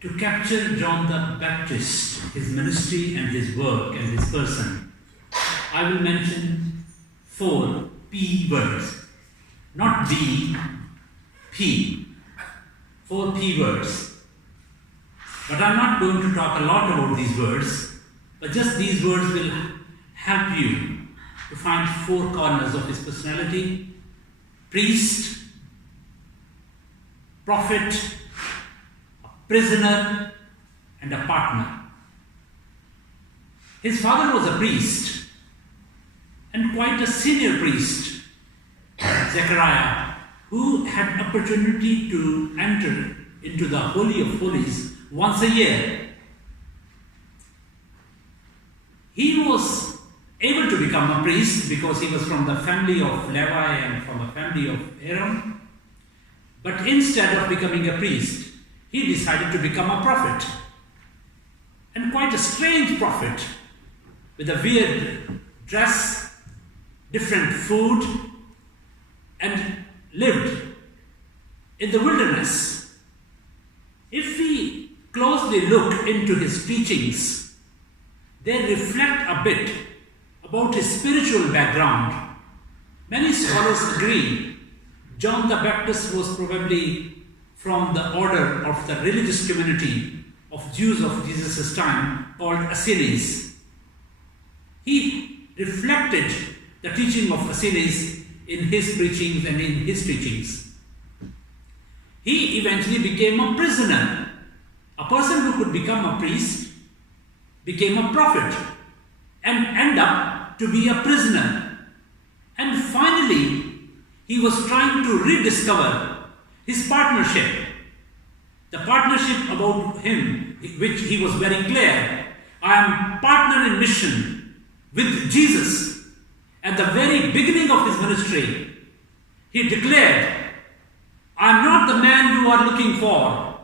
To capture John the Baptist, his ministry and his work and his person, I will mention 4 P words. Not B, P. 4 P words. But I'm not going to talk a lot about these words, but just these words will help you to find 4 corners of his personality: priest, prophet, a prisoner, and a partner. His father was a priest, and quite a senior priest, Zechariah, who had opportunity to enter into the Holy of Holies once a year. He was able to become a priest because he was from the family of Levi and from the family of Aaron. But instead of becoming a priest, he decided to become a prophet. And quite a strange prophet, with a weird dress, different food, and lived in the wilderness. If we closely look into his teachings, they reflect a bit about his spiritual background. Many scholars agree John the Baptist was probably from the order of the religious community of Jews of Jesus' time called Essenes. He reflected the teaching of Essenes in his preachings and in his teachings. He eventually became a prisoner. A person who could become a priest became a prophet and end up to be a prisoner. And finally, he was trying to rediscover his partnership. The partnership about him, which he was very clear: I am partner in mission with Jesus. At the very beginning of his ministry, he declared, I am not the man you are looking for.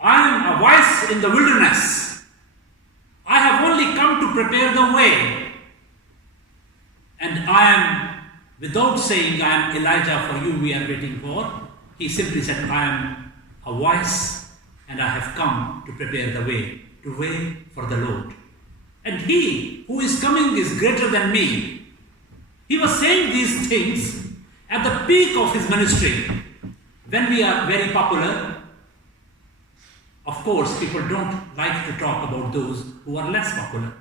I am a voice in the wilderness. I have only come to prepare the way. And I am, without saying I am Elijah for you we are waiting for, he simply said, I am a voice and I have come to prepare the way, to wait for the Lord. And he who is coming is greater than me. He was saying these things at the peak of his ministry. When we are very popular, of course, people don't like to talk about those who are less popular.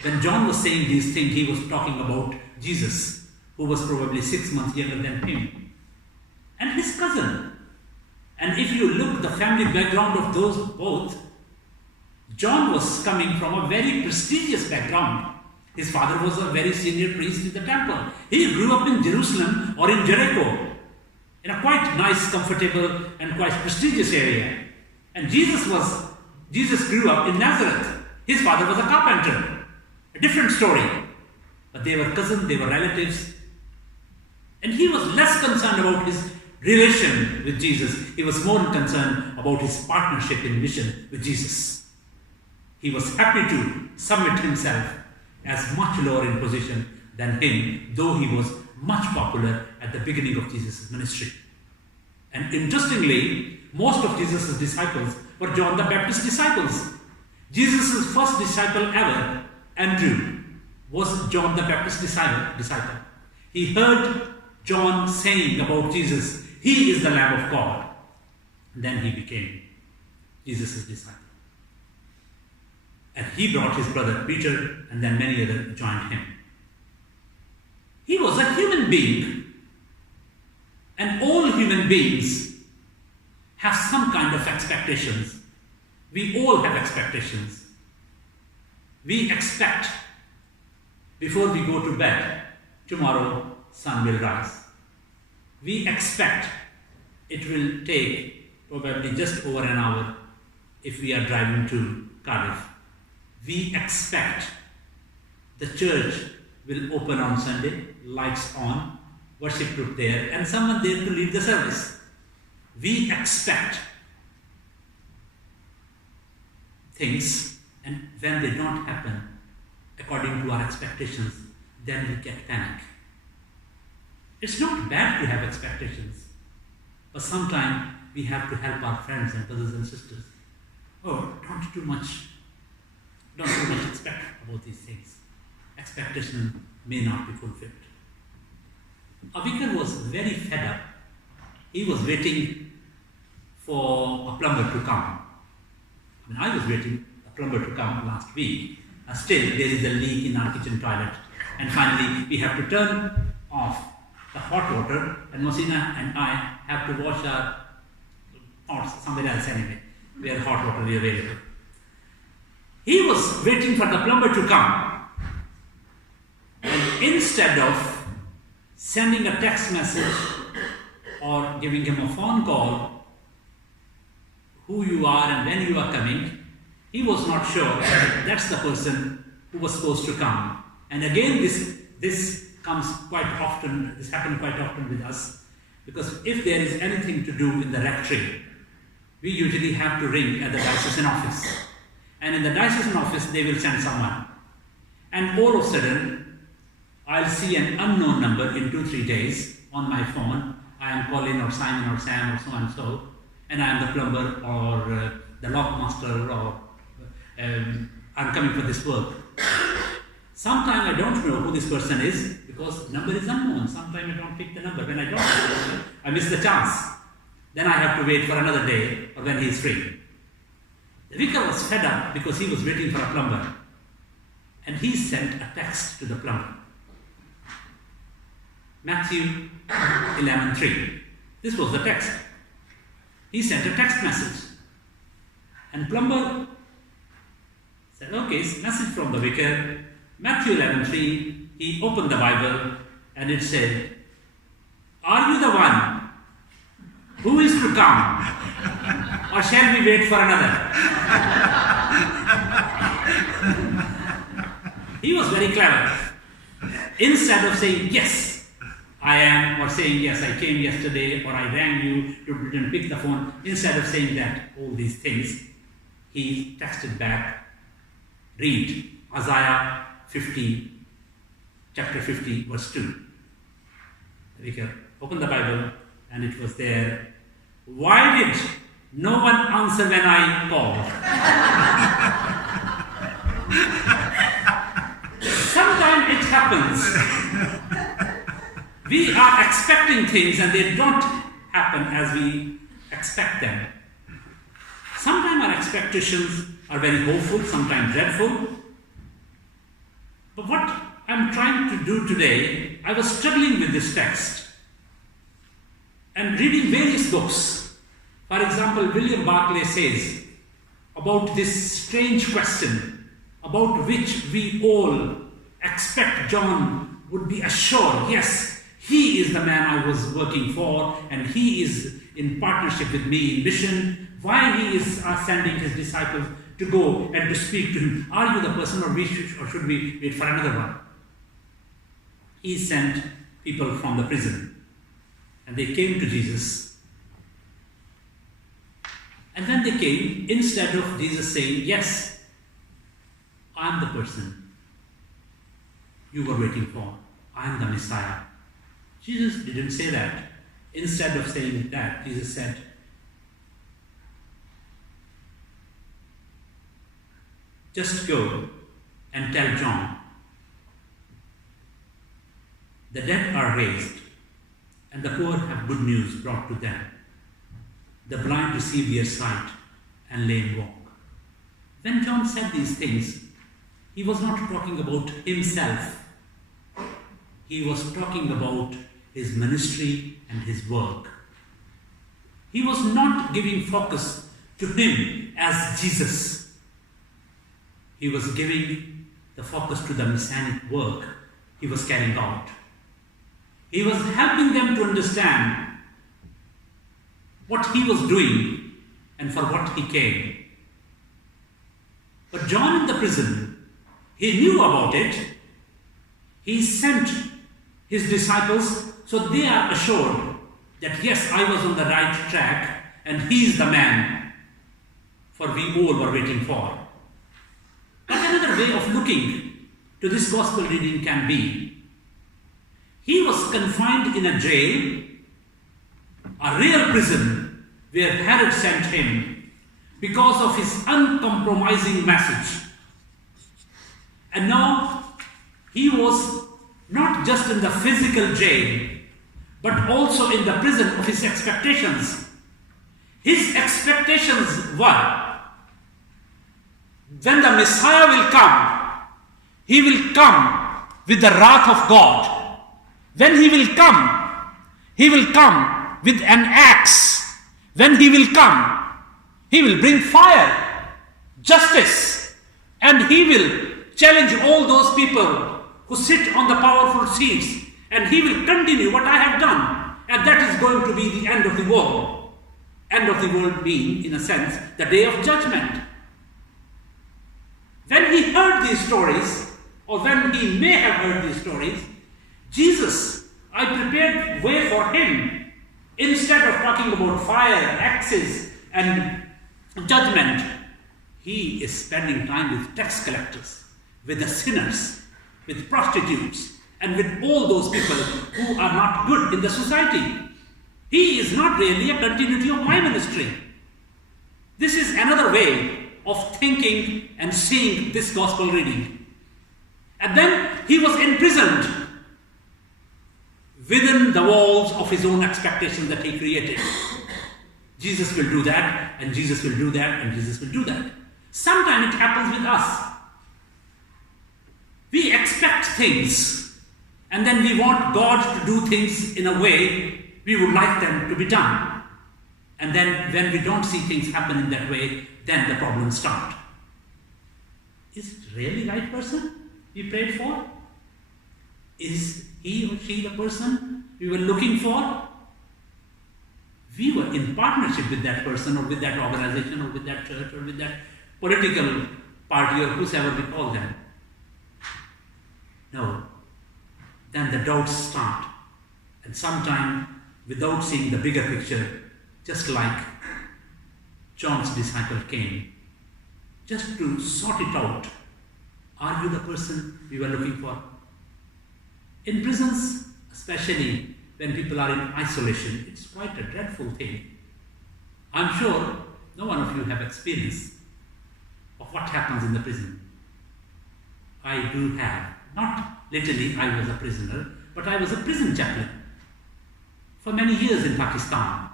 When John was saying these things, he was talking about Jesus, who was probably 6 months younger than him, and his cousin. And if you look at the family background of those both, John was coming from a very prestigious background. His father was a very senior priest in the temple. He grew up in Jerusalem or in Jericho, in a quite nice, comfortable, and quite prestigious area. And Jesus grew up in Nazareth. His father was a carpenter. A different story. But they were cousins, they were relatives. And he was less concerned about his relation with Jesus. He was more concerned about his partnership in mission with Jesus. He was happy to submit himself as much lower in position than him, though he was much popular at the beginning of Jesus' ministry. And interestingly, most of Jesus' disciples were John the Baptist's disciples. Jesus' first disciple ever, Andrew, was John the Baptist's disciple. He heard John saying about Jesus, he is the Lamb of God. And then he became Jesus' disciple. And he brought his brother Peter, and then many others joined him. He was a human being. And all human beings have some kind of expectations. We all have expectations. We expect, before we go to bed, tomorrow sun will rise. We expect it will take probably just over an hour if we are driving to Cardiff. We expect the church will open on Sunday, lights on, worship group there, and someone there to lead the service. We expect things, and when they don't happen according to our expectations, then we get panic. It's not bad to have expectations, but sometimes we have to help our friends and brothers and sisters. Oh, don't too much expect about these things. Expectation may not be fulfilled. A vicar was very fed up. He was waiting for a plumber to come. I was waiting a plumber to come last week. Still, there is a leak in our kitchen toilet. And finally, we have to turn off the hot water, and Mosina and I have to wash our pots somewhere else anyway, where hot water is available. He was waiting for the plumber to come. And instead of sending a text message or giving him a phone call, who you are and when you are coming, he was not sure that that's the person who was supposed to come. And again, this comes quite often, this happened quite often with us, because if there is anything to do in the rectory, we usually have to ring at the diocesan office. And in the diocesan office, they will send someone. And all of a sudden, I'll see an unknown number in 2-3 days on my phone. I am Colin or Simon or Sam or so and so, and I am the plumber or the lockmaster, or I'm coming for this work. Sometimes I don't know who this person is because the number is unknown. Sometimes I don't pick the number. When I don't pick the number, I miss the chance. Then I have to wait for another day or when he is free. The vicar was fed up because he was waiting for a plumber. And he sent a text to the plumber. Matthew 11:3. This was the text. He sent a text message. And plumber said, okay, it's a message from the vicar. Matthew 11:3. He opened the Bible and it said, are you the one who is to come? Or shall we wait for another? He was very clever. Instead of saying, yes, I am, or saying, yes, I came yesterday, or I rang you, you didn't pick the phone, instead of saying that, all these things, he texted back, read Isaiah 50, chapter 50, verse 2. The vicar opened the Bible, and it was there. Why did no one answer when I called? Sometimes it happens. We are expecting things and they don't happen as we expect them. Sometimes our expectations are very hopeful, sometimes dreadful. But what I'm trying to do today, I was struggling with this text and reading various books. For example, William Barclay says about this strange question about which we all expect John would be assured, yes, he is the man I was working for and he is in partnership with me in mission. Why he is sending his disciples to go and to speak to him? Are you the person, or should we wait for another one? He sent people from the prison and they came to Jesus. And when they came, instead of Jesus saying, yes, I am the person you were waiting for, I am the Messiah, Jesus didn't say that. Instead of saying that, Jesus said, just go and tell John, the dead are raised, and the poor have good news brought to them. The blind receive their sight, and lame walk. When John said these things, he was not talking about himself. He was talking about his ministry and his work. He was not giving focus to him as Jesus. He was giving the focus to the messianic work he was carrying out. He was helping them to understand what he was doing and for what he came. But John in the prison, he knew about it. He sent his disciples so they are assured that yes, I was on the right track and he is the man for we all were waiting for. But another way of looking to this gospel reading can be, he was confined in a jail, a real prison, where Herod sent him because of his uncompromising message. And now he was not just in the physical jail, but also in the prison of his expectations. His expectations were, when the Messiah will come, he will come with the wrath of God. When he will come with an axe. When he will bring fire, justice, and he will challenge all those people who sit on the powerful seats, and he will continue what I have done, and that is going to be the end of the world. End of the world being, in a sense, the day of judgment. When he heard these stories, or when he may have heard these stories, Jesus, I prepared way for him. Instead of talking about fire, axes, and judgment, he is spending time with tax collectors, with the sinners, with prostitutes, and with all those people who are not good in the society. He is not really a continuity of my ministry. This is another way of thinking and seeing this gospel reading. And then he was imprisoned within the walls of his own expectations that he created. Jesus will do that, and Jesus will do that, and Jesus will do that. Sometimes it happens with us. We expect things, and then we want God to do things in a way we would like them to be done. And then when we don't see things happen in that way, then the problems start. Is it really the right person we prayed for? Is he or she the person we were looking for? We were in partnership with that person, or with that organization, or with that church, or with that political party, or whosoever we call them. No. Then the doubts start. And sometimes, without seeing the bigger picture, just like John's disciple came, just to sort it out. Are you the person we were looking for? In prisons, especially when people are in isolation, it's quite a dreadful thing. I'm sure no one of you have experience of what happens in the prison. I do have. Not literally I was a prisoner, but I was a prison chaplain for many years in Pakistan.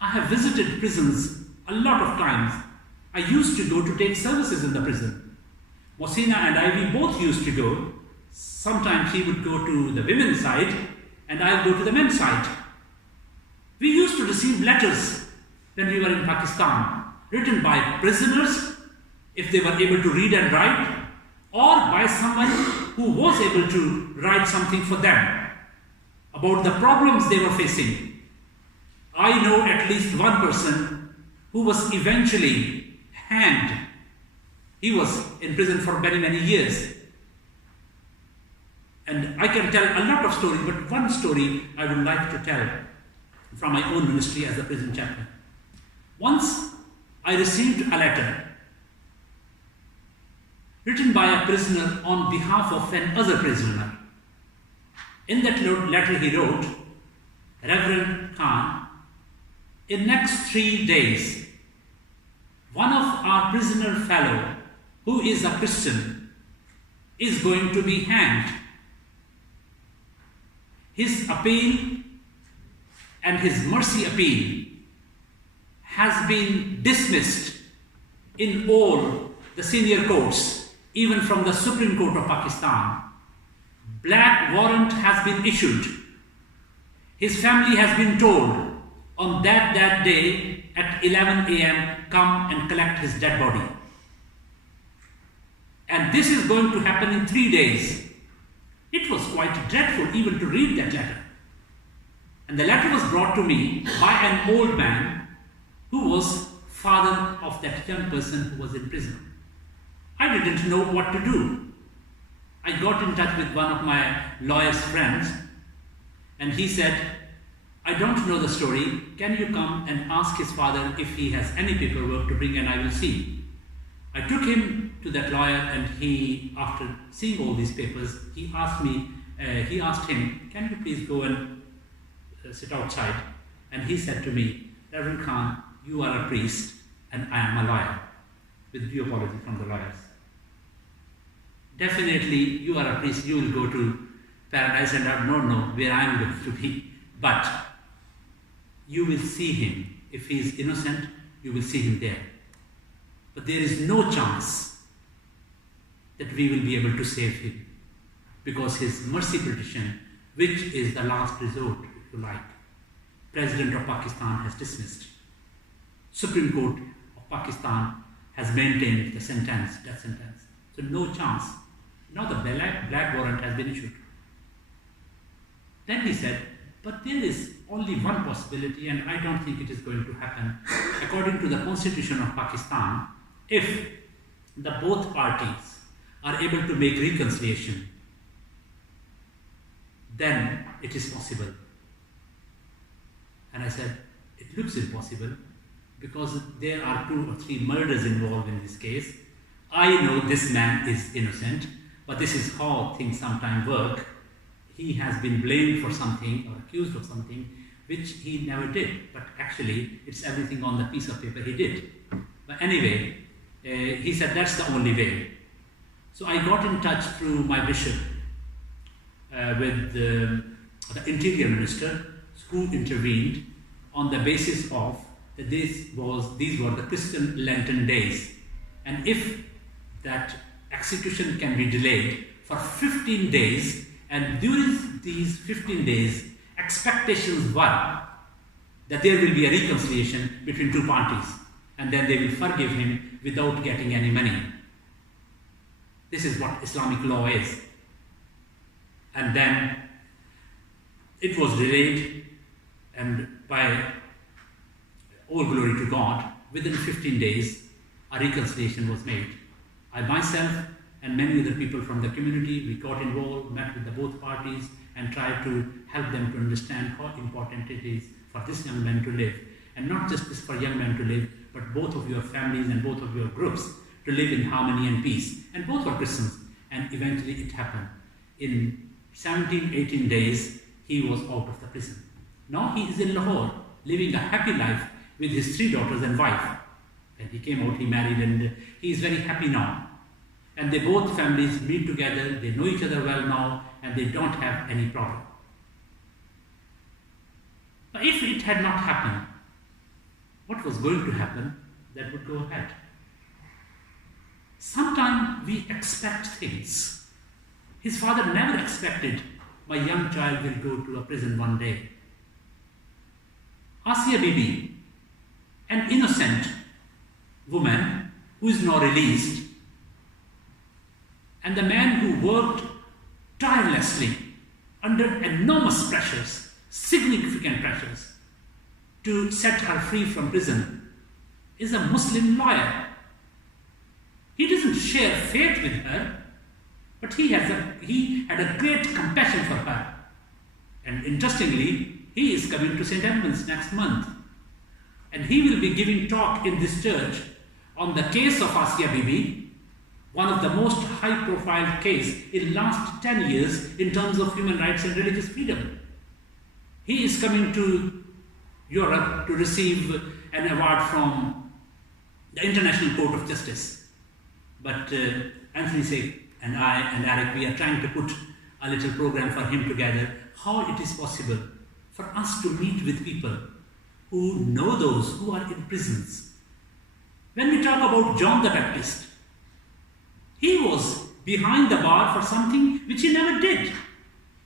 I have visited prisons a lot of times. I used to go to take services in the prison. Mosina and I, we both used to go. Sometimes she would go to the women's side, and I would go to the men's side. We used to receive letters when we were in Pakistan, written by prisoners, if they were able to read and write, or by someone who was able to write something for them about the problems they were facing. I know at least one person who was eventually hanged. He was in prison for many, many years. And I can tell a lot of stories, but one story I would like to tell from my own ministry as a prison chaplain. Once I received a letter written by a prisoner on behalf of another prisoner. In that letter he wrote, Reverend Khan, in next 3 days, one of our prisoner fellow, who is a Christian, is going to be hanged. His appeal and his mercy appeal has been dismissed in all the senior courts, even from the Supreme Court of Pakistan. Black warrant has been issued. His family has been told on that day at 11 a.m. come and collect his dead body. And this is going to happen in 3 days. It was quite dreadful even to read that letter. And the letter was brought to me by an old man who was father of that young person who was in prison. I didn't know what to do. I got in touch with one of my lawyer's friends, and he said, I don't know the story. Can you come and ask his father if he has any paperwork to bring, and I will see. I took him to that lawyer, and he, after seeing all these papers, he asked him, can you please go and sit outside? And he said to me, Reverend Khan, you are a priest and I am a lawyer, with due apology from the lawyers. Definitely you are a priest, you will go to paradise, and I don't know where I am going to be, but you will see him. If he is innocent, you will see him there. But there is no chance that we will be able to save him, because his mercy petition, which is the last resort, if you like, President of Pakistan has dismissed. Supreme Court of Pakistan has maintained the sentence, death sentence. So no chance. Now the black warrant has been issued. Then he said, but there is only one possibility, and I don't think it is going to happen. According to the Constitution of Pakistan, if the both parties are able to make reconciliation, then it is possible. And I said, it looks impossible, because there are 2 or 3 murders involved in this case. I know this man is innocent, but this is how things sometimes work. He has been blamed for something or accused of something which he never did, but actually it's everything on the piece of paper he did. But anyway, he said that's the only way. So I got in touch through my bishop with the interior minister, who intervened on the basis of that these were the Christian Lenten days, and if that execution can be delayed for 15 days, and during these 15 days expectations were that there will be a reconciliation between 2 parties, and then they will forgive him without getting any money. This is what Islamic law is. And then it was delayed, and by all glory to God, within 15 days a reconciliation was made. I myself and many other people from the community, we got involved, met with the both parties, and tried to help them to understand how important it is for this young man to live. And not just this for young men to live, but both of your families and both of your groups to live in harmony and peace. And both were Christians, and eventually it happened. In 17, 18 days, he was out of the prison. Now he is in Lahore, living a happy life with his 3 daughters and wife. When he came out, he married, and he is very happy now. And they both families meet together, they know each other well now, and they don't have any problem. But if it had not happened, what was going to happen, that would go ahead. Sometimes we expect things. His father never expected my young child will go to a prison one day. Asia Bibi, an innocent woman who is now released, and the man who worked tirelessly under enormous pressures, significant pressures, to set her free from prison, is a Muslim lawyer. He doesn't share faith with her, but he had a great compassion for her. And interestingly, he is coming to St. Edmunds next month, and he will be giving talk in this church on the case of Asia Bibi, one of the most high-profile case in last 10 years in terms of human rights and religious freedom. He is coming to Europe to receive an award from the International Court of Justice. But Anthony Sek and I and Eric, we are trying to put a little program for him together, how it is possible for us to meet with people who know those who are in prisons. When we talk about John the Baptist, he was behind the bar for something which he never did.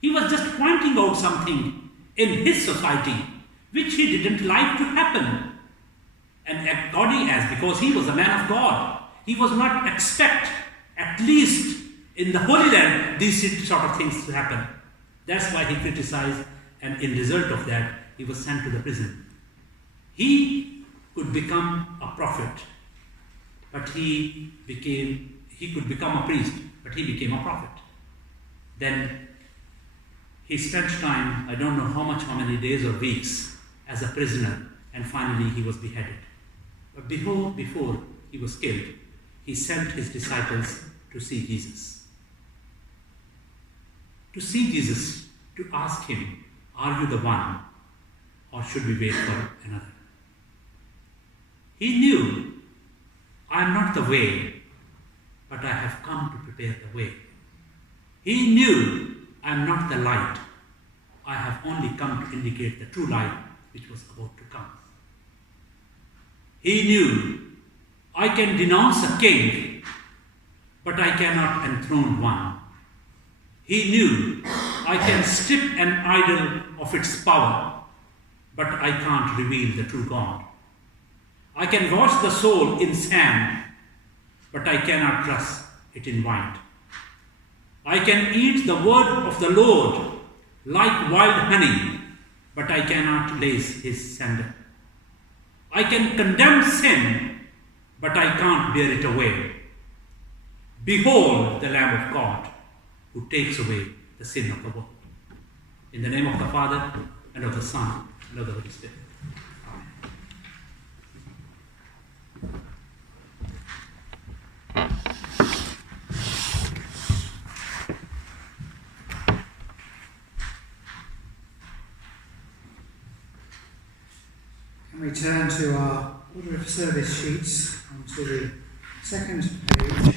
He was just pointing out something in his society which he didn't like to happen. And because he was a man of God, he was not expect, at least in the Holy Land, these sort of things to happen. That's why he criticized, and in result of that, he was sent to the prison. He could become a prophet, but he could become a priest, but he became a prophet. Then he spent time, I don't know how many days or weeks, as a prisoner, and finally he was beheaded. But before he was killed, he sent his disciples to see Jesus. To see Jesus, to ask him, are you the one, or should we wait for another? He knew, I am not the way, but I have come to prepare the way. He knew, I am not the light. I have only come to indicate the true light which was about to come. He knew, I can denounce a king, but I cannot enthrone one. He knew, I can strip an idol of its power, but I can't reveal the true God. I can wash the soul in sand, but I cannot dress it in white. I can eat the word of the Lord like wild honey, but I cannot lace his sandal. I can condemn sin, but I can't bear it away. Behold the Lamb of God who takes away the sin of the world. In the name of the Father, and of the Son, and of the Holy Spirit. Can we turn to our order of service sheets onto the second page?